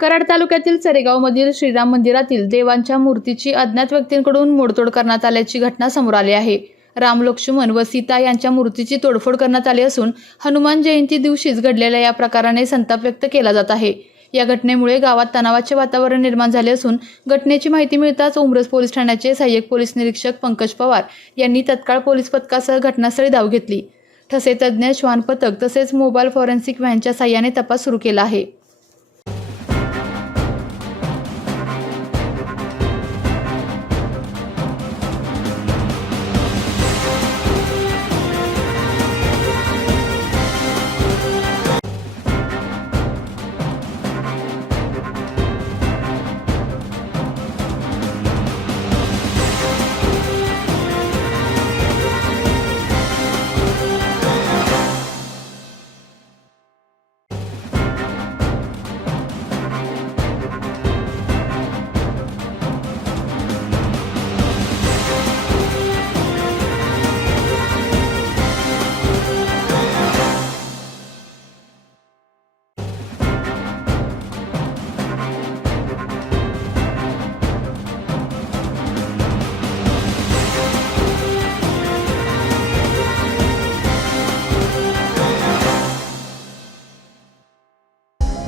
कराड तालुक्यातील चरेगावमधील श्रीराम मंदिरातील देवांच्या मूर्तीची अज्ञात व्यक्तींकडून मोडतोड करण्यात आल्याची घटना समोर आली आहे। राम, लक्ष्मण व सीता यांच्या मूर्तीची तोडफोड करण्यात आली असून हनुमान जयंती दिवशीच घडलेल्या या प्रकाराने संताप व्यक्त केला जात आहे। या घटनेमुळे गावात तणावाचे वातावरण निर्माण झाले असून घटनेची माहिती मिळताच उमरस पोलीस ठाण्याचे सहाय्यक पोलीस निरीक्षक पंकज पवार यांनी तत्काळ पोलीस पथकासह घटनास्थळी धाव घेतली। ठसे तज्ञ, श्वान पथक तसेच मोबाईल फॉरेन्सिक व्हॅनच्या साहाय्याने तपास सुरू केला आहे।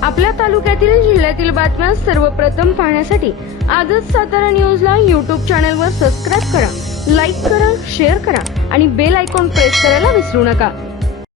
आपल्या तालुक्यातील जिल्ह्यातील बातम्या सर्वप्रथम पाहण्यासाठी आजच सातारा न्यूजला YouTube चॅनलवर सबस्क्राइब करा, लाईक करा, शेअर करा आणि बेल आयकॉन प्रेस करायला विसरू नका।